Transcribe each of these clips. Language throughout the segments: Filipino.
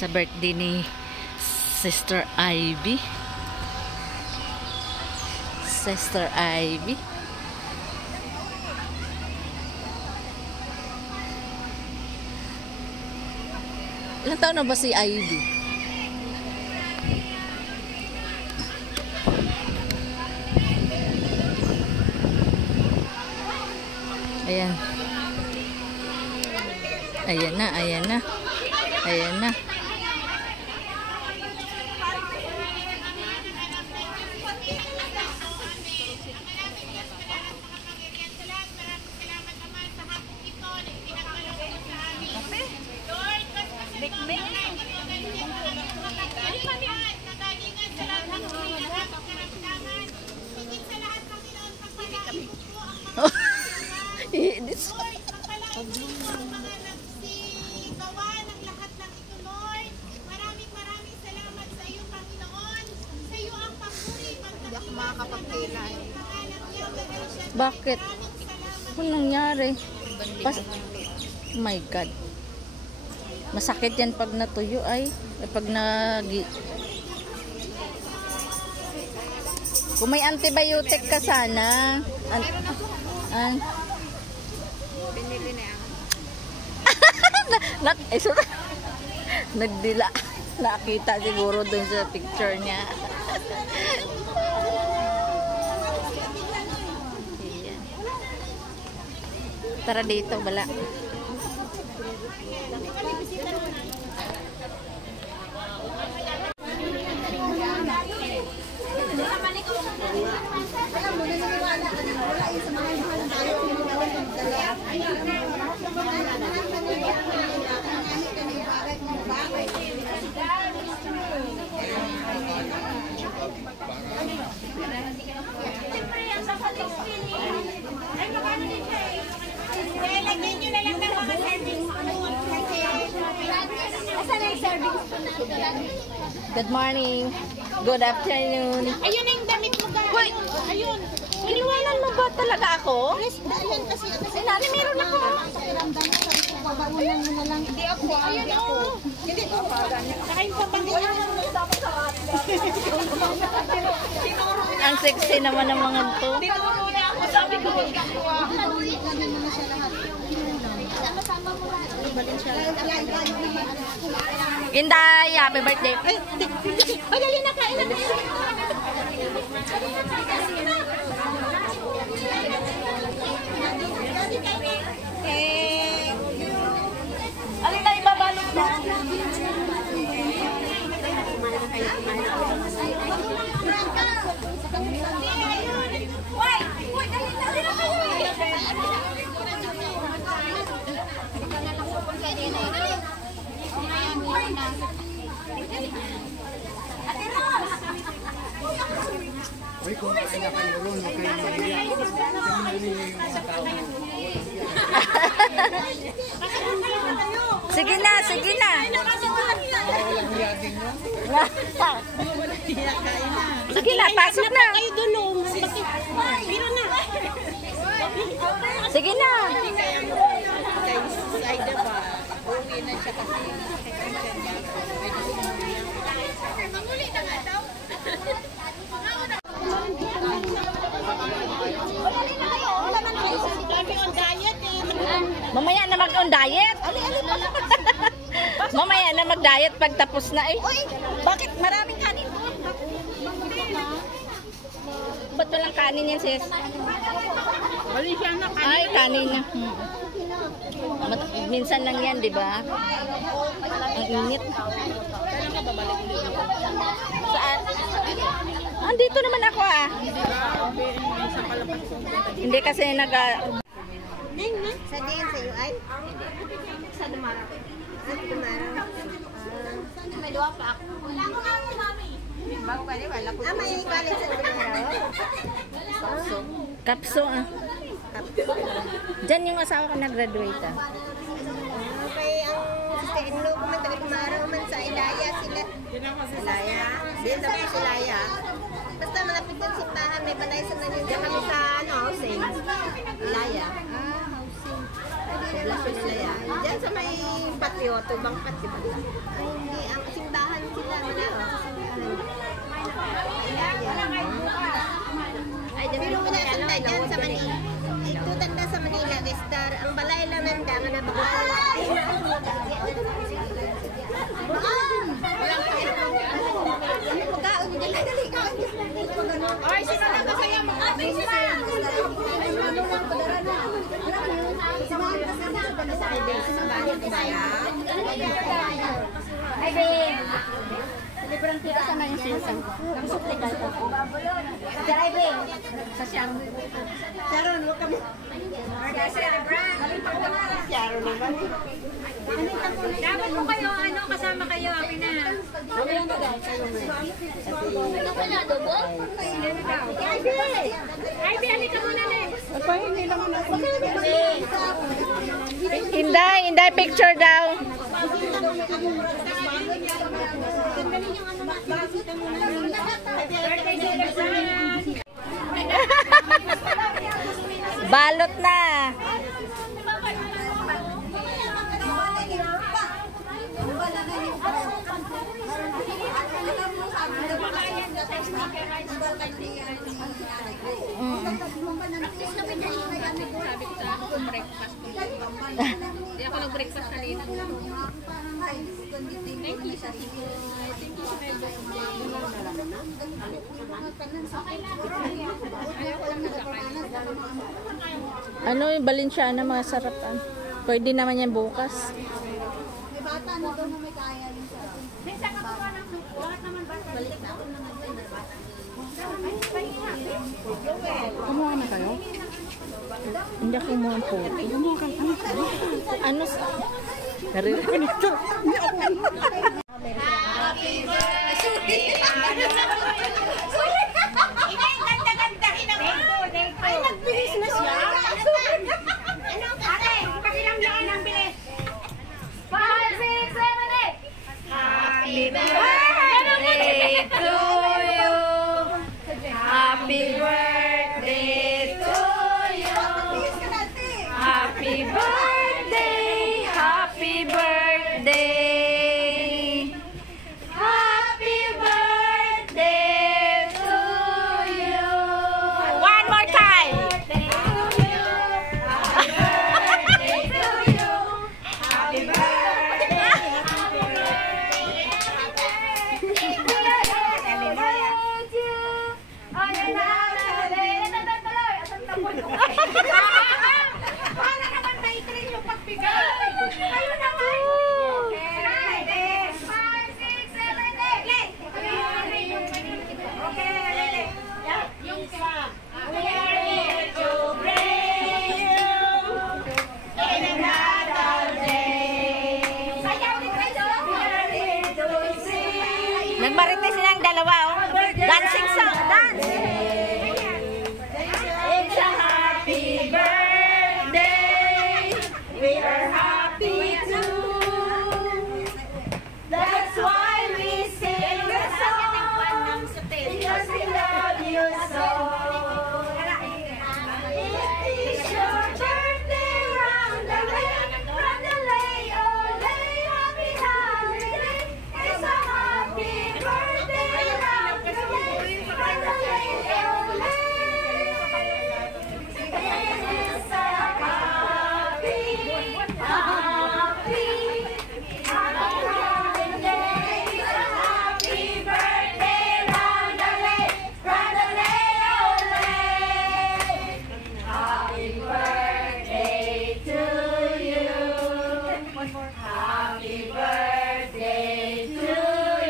sa birthday ni Sister Ivy. Sister Ivy. Ilang taon na ba si Ivy? Ayan. Ayan na, ayan na. Ayan na. This bakit? Ano nangyari? Oh my God. Masakit yan pag natuyo ay. Pag nagi. Kung may antibiotic ka sana. Binili na yan. Nagdila. Nakita siguro dun sa picture niya. Tara dito, bala. Good morning. Good afternoon. Ayun na yung damit mo, guys. Hoy! Ayun. Kinuwanan mo ba talaga ako? Yes, ayun kasi. Nani, meron ako. Babaunan mo na lang. Hindi ako. Ayun ako. Hindi ko. Saka yung pabangin. Ang sexy naman ng mga to. Tinuro na ako. Sabi ko. Inday, happy birthday. Ay, dali na, kain na. Alin na ibabalot mo? Uy, kung kaya kayo ron, huwag kayo mahiya. Sige na, sige na. Walang hiya din nyo. Sige na, pasok na. Kayo dulong. Pero na. Sige na. Kay Saida ba? Uwi na siya kasi. Mamuli na nga daw. Mamaya na mag-on diet. Mamaya na mag-diet pag tapos na eh. Uy, bakit maraming kanin? Ba't walang kanin yan, sis? Wali siya na kanin. Ay, kanin na. Minsan lang yan, di ba? Ang init. Kailan ka babalik ulit? Saan? Andito naman ako ah. Hindi kasi Sa diyan sa iyo ay? Sa Dumara. Sa Dumara. May luwa pa ako. Wala ko nga mo, mami. Bago ka wala ko. May galing sa Dumara. Kapso ah. Diyan yung asawa ko nag-graduate ah. Okay, ang sister-in-law ko man, taga-Dumara man sa Ilaya sila. Ilaya? Dito sa Ilaya. Basta malapit ng simbahan, may banay sa nangyay. Diyan kami sa housing. Ilaya. Housing. Poblasyon sila yan. Diyan sa may patio, tubang patio ba? Ay, hindi. Ang simbahan sila. Ay, pero wala sanda dyan sa Manila. Ito tanda sa Manila, Gestar. Ang balay lang nanda, nga nabakal. Ay, sino na ba kaya Ay, Ben! Librang tira sa mga sinsang. Namusupli ka ito. Tira, Ben! Sa Sharon. Sharon, huwag kami. Sharon naman. Dapat mo kayo, kasama kayo, akin na. Ito pala, dobo? Ay, Ben, halika muna, Le. Inday, Inday, picture daw. Balot na. Hindi ako nag-breakfast kanina. Thank you sa siko. Thank you sa Ano yung Balenciana, mga sarapan. Pwede naman yan bukas. May bata na doon na may kaya yung Kumuha na kayo? Hindi ako kumuha ang photo. Ano sa... Naririnig. Happy birthday! Ay, nagbilis na siya. Anong ate? Pakilamdaan ng bilis. 5, 6, 7, 8. Happy birthday to you. Happy birthday to you. Happy birthday. Happy birthday. Happy birthday to you. One more time. Happy Paano naman maikrin yung pagbigay? Ayun naman! Okay, 5, 6, 7, 8. Okay, yung isa. We are here to bring you in another day. Sayaw din kayo! We are here to sing. Nagmarites silang dalawa, oh. Dancing song, dance! It's a happy birthday. We are happy too. That's why we sing the song. Because we love you so. It's your birthday, round the lay, oh lay, happy holiday. It's a happy birthday, round the lay, oh lay. It's a happy holiday. It's a happy birthday, round the lay, oh lay. Happy birthday to you. Happy birthday to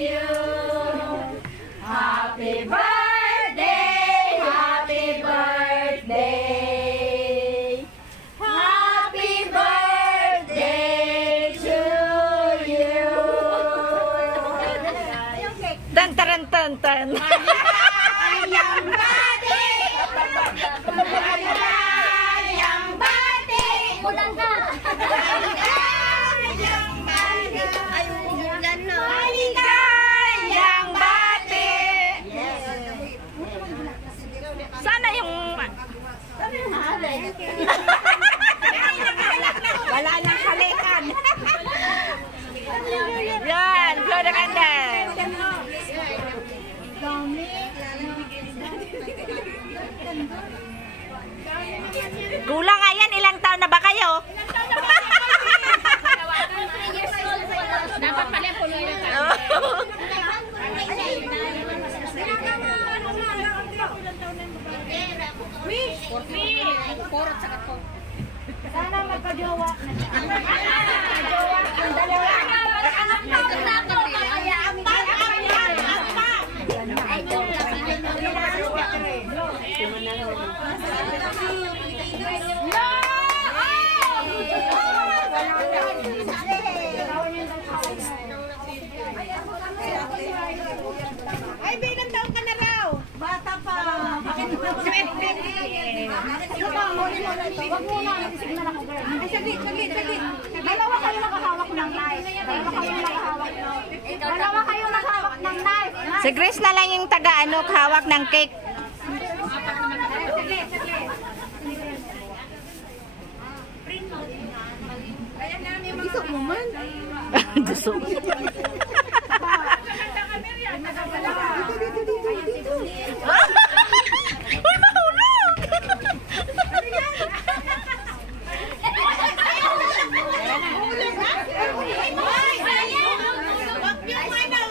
you. Happy birthday, happy birthday. Happy birthday to you. Tan, taran, tan, tan. Ayang bati. Ayang bati. Ulan ka. Ayang bati. Ay, ulan na. Ayang bati. Sana yung... Ay, nakahalak na. Kulang nga yan, ilang taon na ba kayo? Dapat pala puno yung tayo. Porot sa kapo. Sana magka-jowa na siya. Magka-jowa ang dalawa. Ay, bilang taon ka na raw. Bata pa. Huwag muna, signal ako, girl. Ay, saglit. Dalawa kayo nakahawak ng knife. Dalawa kayo nakahawak ng knife. Si Grace na lang yung taga-ano, hawak ng cake. Gusto mo man. Gusto. Uy, mahulog!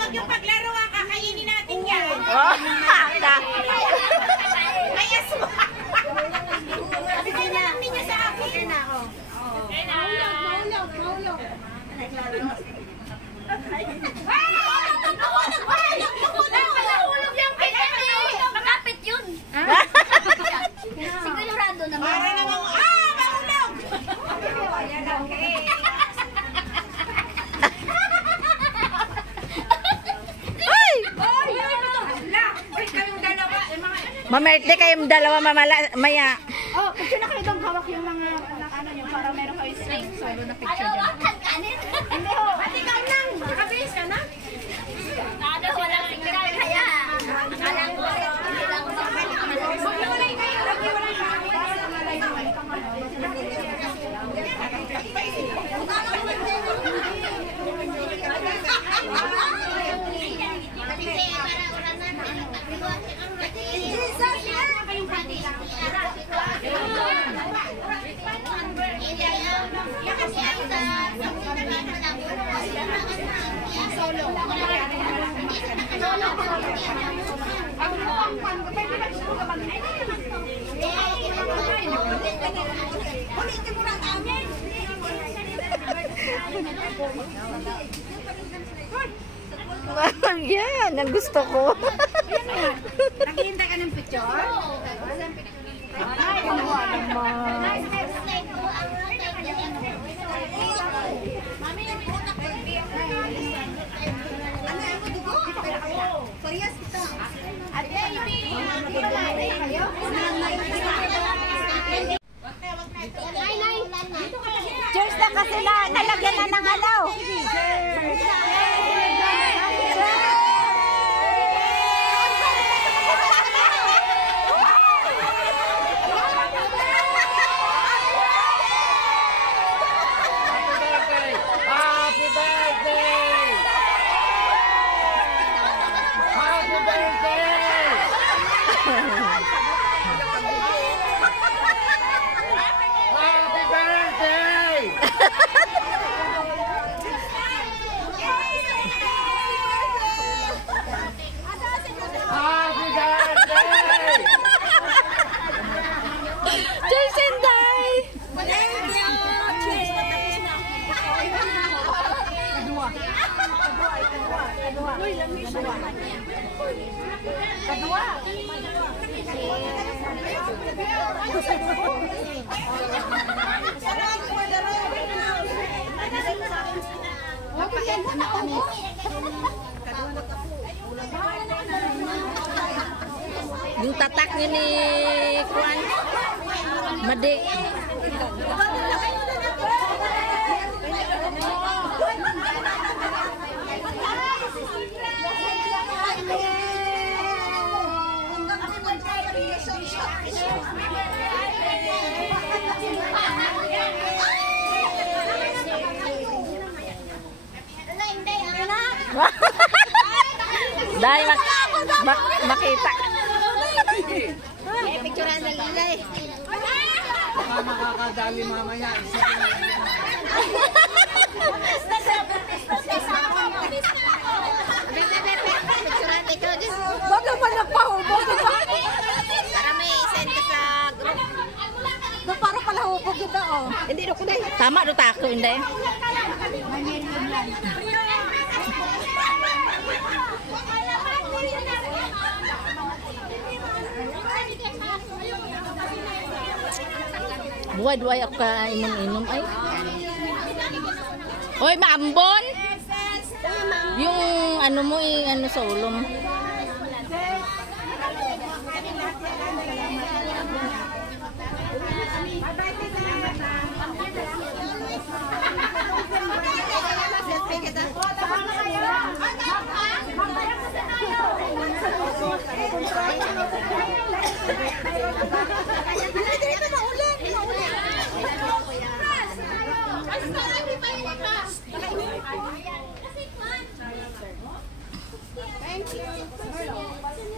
Wag yung paglaro ang kakainin natin yan. Oh, May aswa. Bigay na lang niya sa akin. Mahulog. Mahulog yung pinay. Makapit yun. Sigurado naman. Para naman, mahulog. Mamerte kayong dalawa maya. Oh, picture na kayo doon. Hawak yung mga ano nyo para meron kayo solo na picture dyan. Hawakan kanin. Hindi ho. Pati ka lang. Makabilis ka na. Kada walang signal kaya. Akala ko hindi lang Maghiwalay kayo. Maghiwalay kayo. Yan, ang gusto ko. Naghihintay ka ng picture? Cheers na kasi nalagyan na ng alaw. Cheers and die! Yung tatak niya ni Juan Madi. Dahil makita. Picturean ng lilay. Baka makakadali mamaya. Isipin mo. Ba't naman nagpahubog? Para may send ka sa group. Doon para pala hubog kita, oh. Hindi na ko na. Tama, do tako, hindi. Buhay-buhay ako ka inom-inom, ay. Hoy, maambon! Yung ano mo, ano sa ulo mo.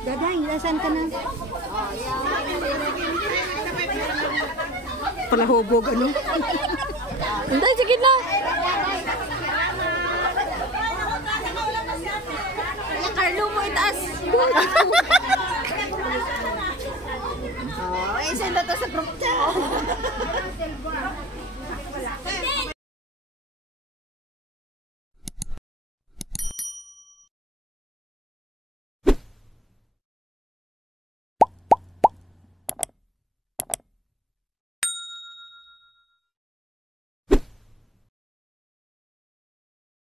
Daday, nasan ka na? Palahubog, ano? Hindi, sige na. Yung Carlo mo itaas. Oh, send na to sa group chat.